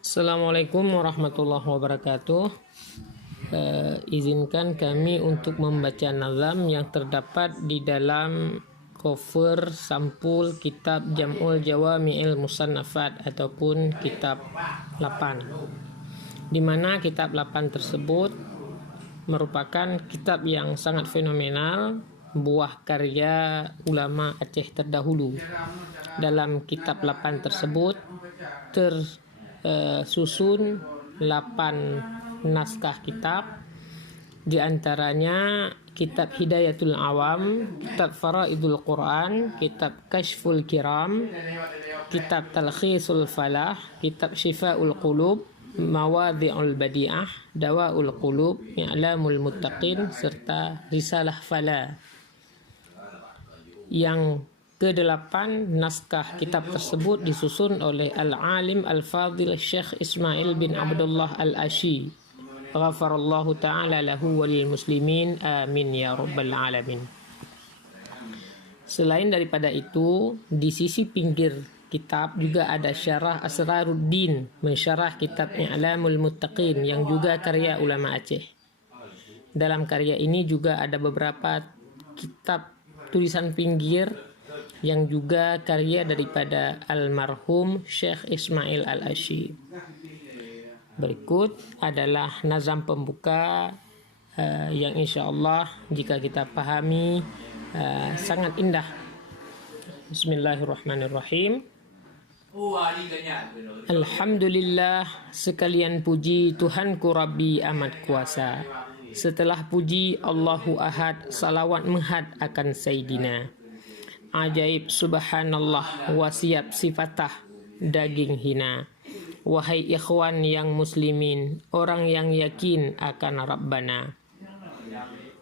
Assalamualaikum warahmatullahi wabarakatuh. Izinkan kami untuk membaca nazam yang terdapat di dalam cover sampul kitab Jam'ul Jawami'il Musannafat ataupun kitab 8, di mana kitab 8 tersebut merupakan kitab yang sangat fenomenal, buah karya ulama Aceh terdahulu. Dalam kitab 8 tersebut tersusun 8 naskah kitab, di antaranya kitab Hidayatul Awam, kitab Faraidul Quran, kitab Kashful Kiram, kitab Talkhisul Falah, kitab Shifaul Qulub, Mawadhi'ul Badi'ah, Dawaul Qulub, I'lamul Muttaqin, serta Risalah Falah. Yang ke-8 naskah kitab tersebut disusun oleh Al-Alim Al-Fadil Syekh Ismail bin Abdullah Al-Ashi, ghafarallahu ta'ala lahu walil muslimin, amin ya rabbal alamin. Selain daripada itu, di sisi pinggir kitab juga ada syarah Asraruddin mensyarah kitab I'lamul Muttaqin yang juga karya ulama Aceh. Dalam karya ini juga ada beberapa kitab tulisan pinggir yang juga karya daripada almarhum Syekh Ismail Al-Ashi. Berikut adalah nazam pembuka yang insya Allah jika kita pahami sangat indah. Bismillahirrahmanirrahim. Alhamdulillah, sekalian puji Tuhanku Rabbi amat kuasa. Setelah puji Allahu Ahad, salawat menghad akan Sayyidina. Ajaib subhanallah, wasiat sifatah daging hina. Wahai ikhwan yang muslimin, orang yang yakin akan Rabbana.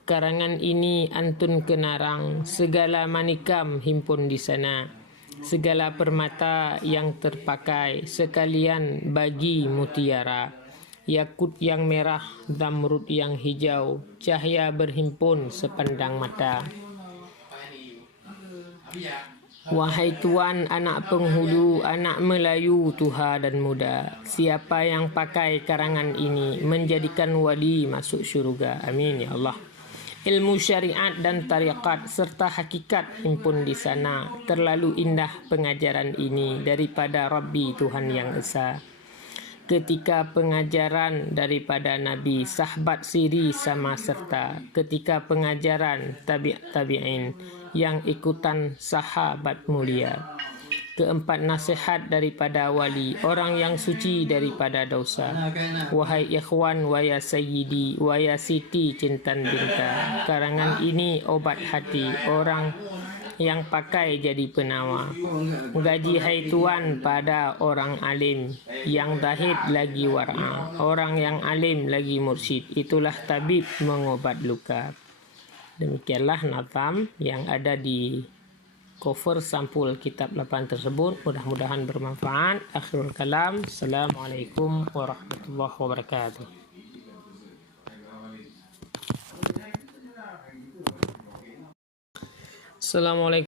Karangan ini antun kenarang, segala manikam himpun di sana. Segala permata yang terpakai, sekalian bagi mutiara. Yakut yang merah, zamrud yang hijau, cahaya berhimpun sepandang mata. Wahai Tuan anak penghulu, anak Melayu tua dan muda, siapa yang pakai karangan ini menjadikan wali masuk syurga, amin ya Allah. Ilmu syariat dan tariqat serta hakikat himpun di sana. Terlalu indah pengajaran ini daripada Rabbi Tuhan yang Esa. Ketika pengajaran daripada Nabi, sahabat siri sama serta. Ketika pengajaran tabi'in yang ikutan sahabat mulia. Keempat nasihat daripada wali, orang yang suci daripada dosa. Wahai ikhwan wa ya sayyidi wa ya siti cintan binta. Karangan ini obat hati orang yang pakai jadi penawar. Gaji hai tuan pada orang alim, yang zahid lagi war'a. Orang yang alim lagi mursyid, itulah tabib mengobat luka. Demikianlah nazam yang ada di cover sampul kitab 8 tersebut. Mudah-mudahan bermanfaat. Akhirul kalam. Assalamualaikum warahmatullahi wabarakatuh. Assalamualaikum.